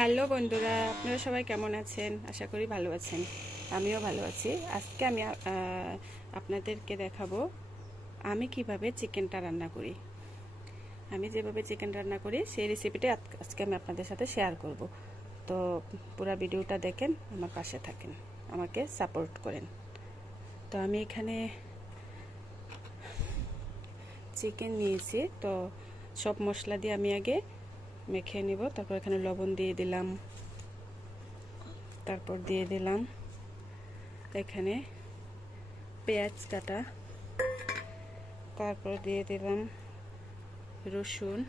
Hello বন্ধুরা, আপনারা সবাই কেমন আছেন? আশা করি ভালো আছেন। আমিও ভালো আছি। আজকে আমি আপনাদেরকে দেখাবো আমি কিভাবে চিকেনটা রান্না করি। আমি যেভাবে চিকেন রান্না করি সেই রেসিপিটা আজকে আমি আপনাদের সাথে শেয়ার করব। তো পুরো ভিডিওটা দেখেন, আমার পাশে থাকেন, আমাকে সাপোর্ট করেন। তো আমি এখানে চিকেন নিয়েছি, তো সব মশলা দিয়ে আমি আগে মেখে নেব। তারপর এখানে লবণ দিয়ে দিলাম, তারপর দিয়ে দিলাম এখানে পেঁয়াজ কাটা, তারপর দিয়ে দিলাম রসুন,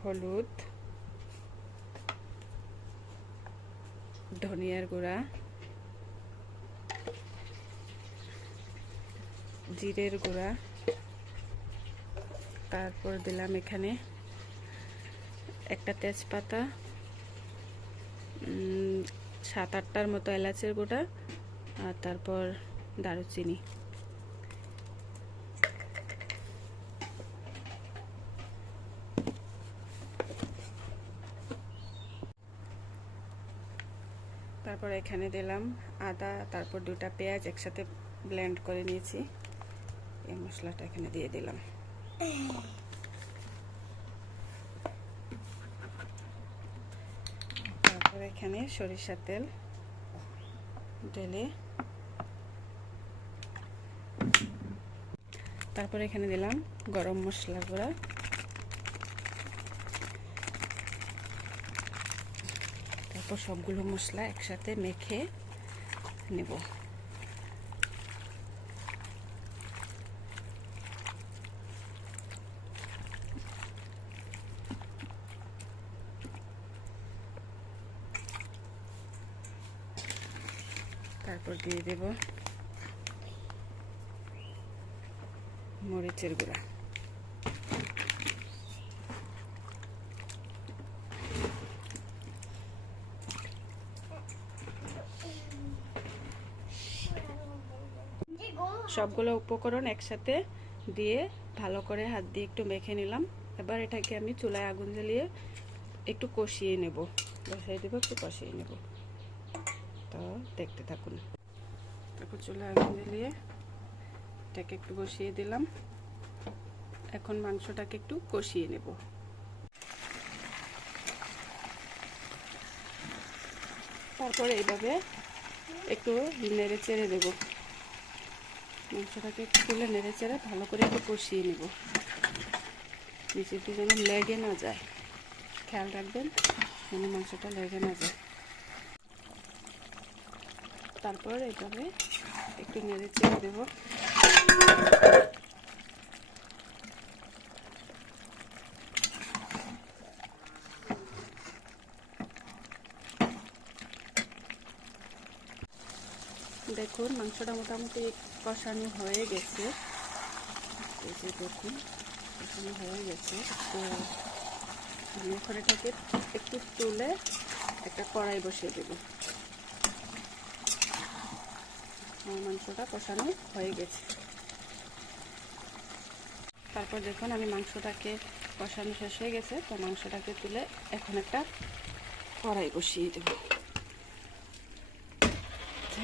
হলুদ, ধনিয়ার গুঁড়া, জিরের গুঁড়া, তারপর দিলাম এখানে একটা তেজপাতা, 7-8টার মতো এলাচের গুঁড়া, আর তারপর দারুচিনি। তারপর এখানে দিলাম আদা, তারপর 2টা পেঁয়াজ একসাথে ব্লেন্ড করে নিয়েছি, এই মশলাটা এখানে দিয়ে দিলাম। তারপর এখানে সরিষার তেল ঢেলে, তারপর এখানে দিলাম গরম মশলা গুঁড়া, তারপর সবগুলো মশলা একসাথে মেখে নেব। তারপর দিয়ে দেব মরিচের গুঁড়া, সবগুলো উপকরণ একসাথে দিয়ে ভালো করে হাত দিয়ে একটু মেখে নিলাম। এবার এটাকে আমি চুলায় আগুন জ্বালিয়ে একটু কষিয়ে নেব, বসাই দেবো, একটু কষিয়ে নেব। তো দেখতে থাকুন। তারপর চুলায় আগুন জ্বালিয়ে এটাকে একটু বসিয়ে দিলাম। এখন মাংসটাকে একটু কষিয়ে নেব। তারপরে এইভাবে একটু নেড়ে চেড়ে দেবো, মাংসটাকে একটু তুলে নেড়ে চেড়ে ভালো করে একটু কষিয়ে নেব, নিচেতে যেন লেগে না যায়, খেয়াল রাখবেন যেন মাংসটা লেগে না যায়। তারপর এইভাবে একটু নেড়ে চেড়ে দেবো। দেখুন মাংসটা মোটামুটি কষানো হয়ে গেছে, এই যে দেখুন কষানো হয়ে গেছে। তো আমি এখন এটাকে একটু তুলে একটা কড়াই বসিয়ে দেব। আমার মাংসটা কষানো হয়ে গেছে। তারপর দেখুন আমি মাংসটাকে কষানো শেষ হয়ে গেছে, তো মাংসটাকে তুলে এখন একটা কড়াই বসিয়ে দেব।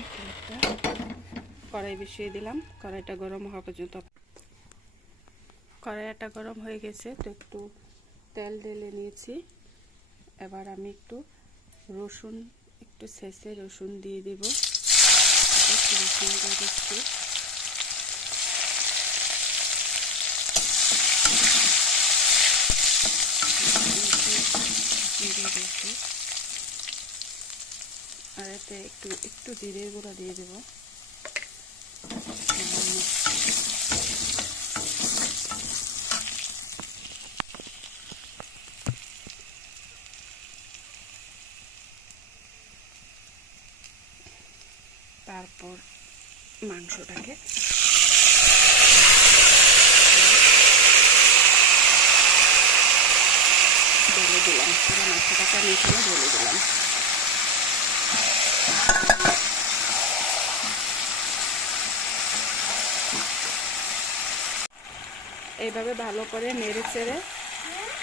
একটা কড়াই বসিয়ে দিলাম, কড়াইটা গরম হওয়া পর্যন্ত। কড়াইটা গরম হয়ে গেছে, তো একটু তেল ঢেলে নিয়েছি। এবার আমি একটু রসুন, একটু ছেঁচে রসুন দিয়ে দেব। রসুন দিয়ে দিচ্ছি। আর এতে একটু জিরের গুঁড়া দিয়ে দেব। তারপর মাংসটাকে ঢেলে দিলাম, পুরো মাংসটাকে আমি এখানে ঢেলে দিলাম। এইভাবে ভালো করে নেড়ে চেড়ে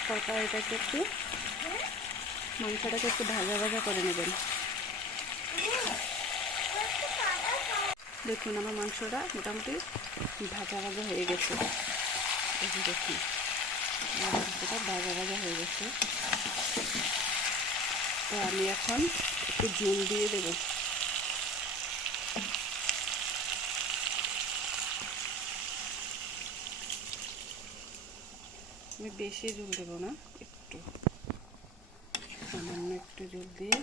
তরকারিটাকে একটু মাংসটাকে একটু ভাজা ভাজা করে নেবেন। দেখুন আমার মাংসটা মোটামুটি ভাজা ভাজা হয়ে গেছে। এই যে দেখুন মাংসটা ভাজা ভাজা হয়ে গেছে। তো আমি এখন একটু ঝোল দিয়ে দেবো। আমি বেশি ঝোল দেবো না, একটু সামান্য একটু ঝোল দিয়ে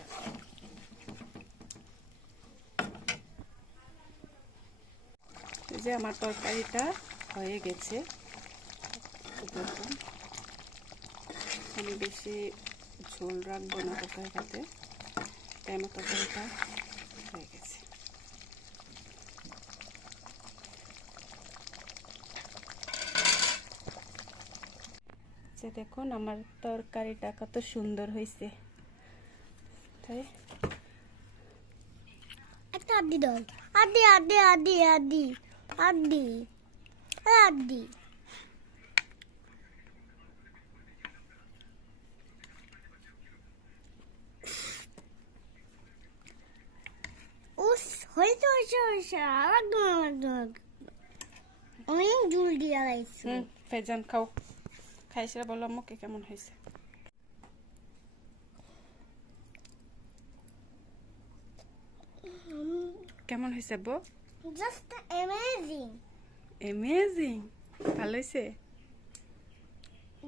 এই যে আমার তরকারিটা হয়ে গেছে। দেখুন আমি বেশি ঝোল রাখবো না তরকারিটাতে, তাই আমার তরকারিটা হয়ে গেছে। দেখুন আমার তরকারিটা কত সুন্দর হয়েছে। তাই একটা আড্ডি দাও, আড্ডি আড্ডি আড্ডি আড্ডি আড্ডি আড্ডি। উস হয়েছে হয়েছে হয়েছে, একদম একদম অনেক জুল দিয়া লাইছে। ফেজান খাও, খাইছিলা বলো আম্মুকে কেমন হয়েছে। কেমন হয়েছে বো? Just amazing. অ্যামেজিং, ভালো হয়েছে,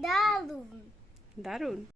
দারুণ দারুণ।